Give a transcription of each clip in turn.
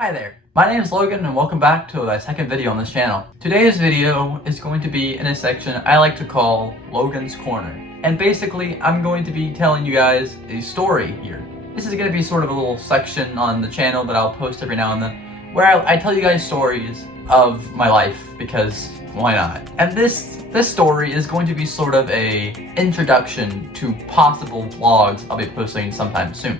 Hi there, my name is Logan and welcome back to my second video on this channel. Today's video is going to be in a section I like to call Logan's Corner. And basically, I'm going to be telling you guys a story here. This is going to be sort of a little section on the channel that I'll post every now and then, where I tell you guys stories of my life, because why not? And this story is going to be sort of a introduction to possible vlogs I'll be posting sometime soon.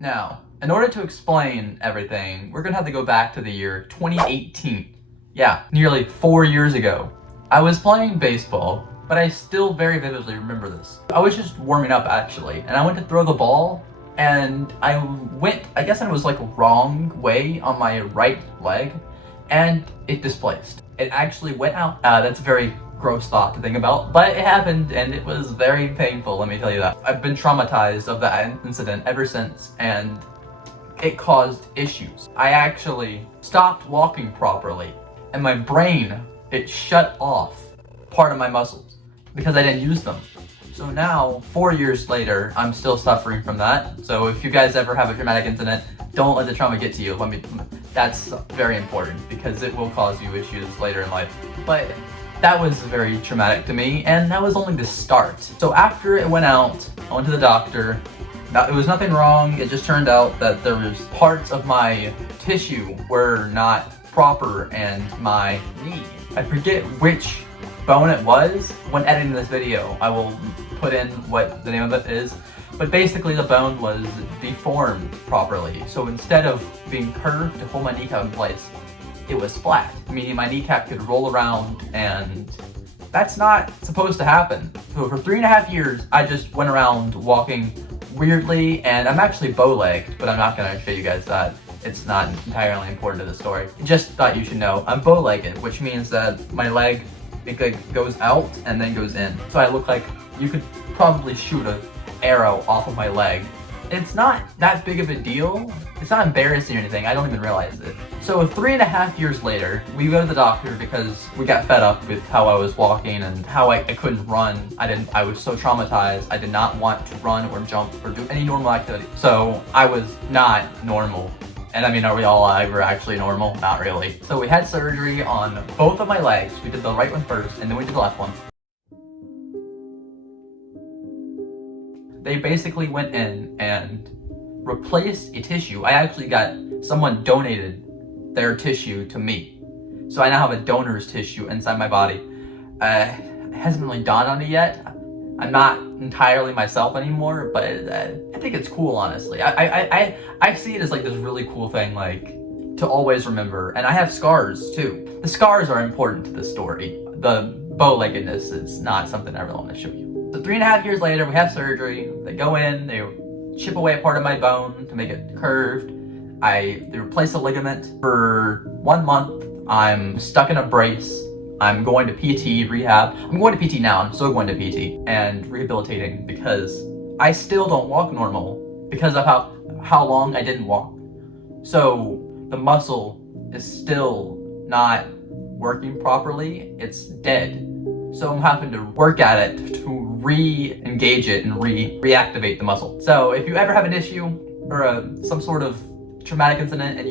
Now, in order to explain everything, we're gonna have to go back to the year 2018. Yeah, nearly 4 years ago. I was playing baseball, but I still very vividly remember this. I was just warming up actually, and I went to throw the ball, and I guess I was like wrong way on my right leg, and it displaced. It actually went out. That's a very gross thought to think about, but it happened and it was very painful, let me tell you that. I've been traumatized of that incident ever since, and it caused issues. I actually stopped walking properly, and my brain, it shut off part of my muscles because I didn't use them. So now, 4 years later, I'm still suffering from that. So if you guys ever have a traumatic incident, don't let the trauma get to you. That's very important because it will cause you issues later in life. But that was very traumatic to me, and that was only the start. So after it went out, I went to the doctor. Now, it was nothing wrong. It just turned out that there was parts of my tissue were not proper, and my knee, I forget which bone it was. When editing this video, I will put in what the name of it is. But basically the bone was deformed properly. So instead of being curved to hold my kneecap in place, it was flat, meaning my kneecap could roll around, and that's not supposed to happen. So for 3.5 years, I just went around walking weirdly, and I'm actually bow-legged, but I'm not gonna show you guys that. It's not entirely important to the story. Just thought you should know. I'm bow-legged, which means that my leg, it goes out and then goes in. So I look like you could probably shoot an arrow off of my leg. It's not that big of a deal. It's not embarrassing or anything. I don't even realize it. So 3.5 years later, we go to the doctor because we got fed up with how I was walking and how I couldn't run. I was so traumatized. I did not want to run or jump or do any normal activity. So I was not normal. And I mean, are we all ever actually normal? Not really. So we had surgery on both of my legs. We did the right one first, and then we did the left one. They basically went in and replaced a tissue. I actually got someone donated their tissue to me. So I now have a donor's tissue inside my body. It hasn't really dawned on me yet. I'm not entirely myself anymore, but I think it's cool, honestly. I see it as like this really cool thing, like, to always remember. And I have scars too. The scars are important to the story. The bow-leggedness is not something I really want to show you. So 3.5 years later, we have surgery. They go in, they chip away a part of my bone to make it curved. They replace the ligament. For 1 month, I'm stuck in a brace. I'm going to PT rehab. I'm going to PT now. I'm still going to PT and rehabilitating because I still don't walk normal because of how long I didn't walk. So the muscle is still not working properly. It's dead. So I'm having to work at it to re-engage it and reactivate the muscle. So if you ever have an issue or some sort of traumatic incident and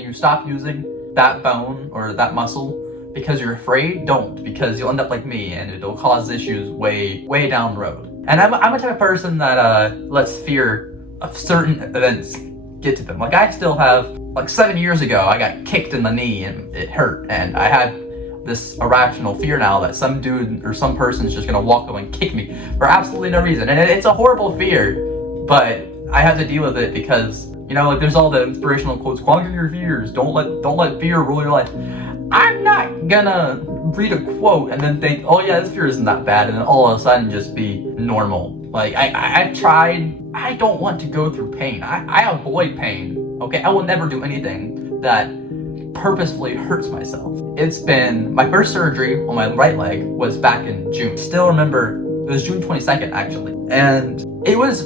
you stop using that bone or that muscle because you're afraid, don't, because you'll end up like me and it'll cause issues way down the road. And I'm a type of person that lets fear of certain events get to them. Like, I still have, like, 7 years ago, I got kicked in the knee and it hurt, and I had this irrational fear now that some dude or some person is just gonna walk up and kick me for absolutely no reason. And it's a horrible fear, but I have to deal with it because, you know, like, there's all the inspirational quotes, conquer your fears, don't let fear rule your life. I'm not gonna read a quote and then think, oh yeah, this fear isn't that bad, and then all of a sudden just be normal. Like, I've tried. I don't want to go through pain. I avoid pain, okay? I will never do anything that purposefully hurts myself. It's been, my first surgery on my right leg was back in June. Still remember, it was June 22nd actually. And it was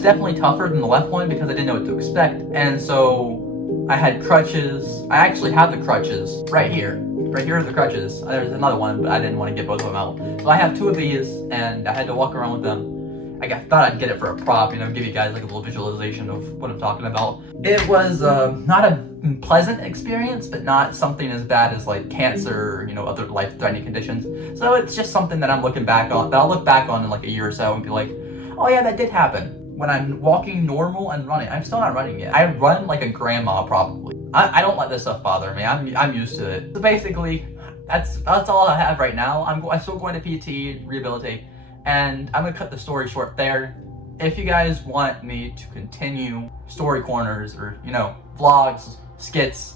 definitely tougher than the left one because I didn't know what to expect. And so I had crutches. I actually have the crutches right here. Right here are the crutches. There's another one, but I didn't want to get both of them out. So I have 2 of these, and I had to walk around with them. thought I'd get it for a prop, you know, give you guys like a little visualization of what I'm talking about. It was not a pleasant experience, but not something as bad as like cancer or, you know, other life-threatening conditions. So it's just something that I'm looking back on, that I'll look back on in like a year or so and be like, oh yeah, that did happen. When I'm walking normal and running, I'm still not running yet. I run like a grandma probably. I don't let this stuff bother me. I'm used to it. So basically, that's all I have right now. I'm still going to PT, rehabilitate, and I'm gonna cut the story short there. If you guys want me to continue story corners or, you know, vlogs, skits,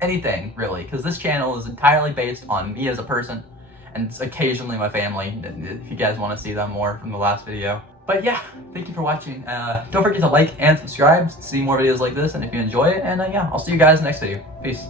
anything really, because this channel is entirely based on me as a person and occasionally my family, if you guys want to see them more from the last video. But yeah, thank you for watching. Don't forget to like and subscribe to see more videos like this, and if you enjoy it, and yeah, I'll see you guys next video. Peace.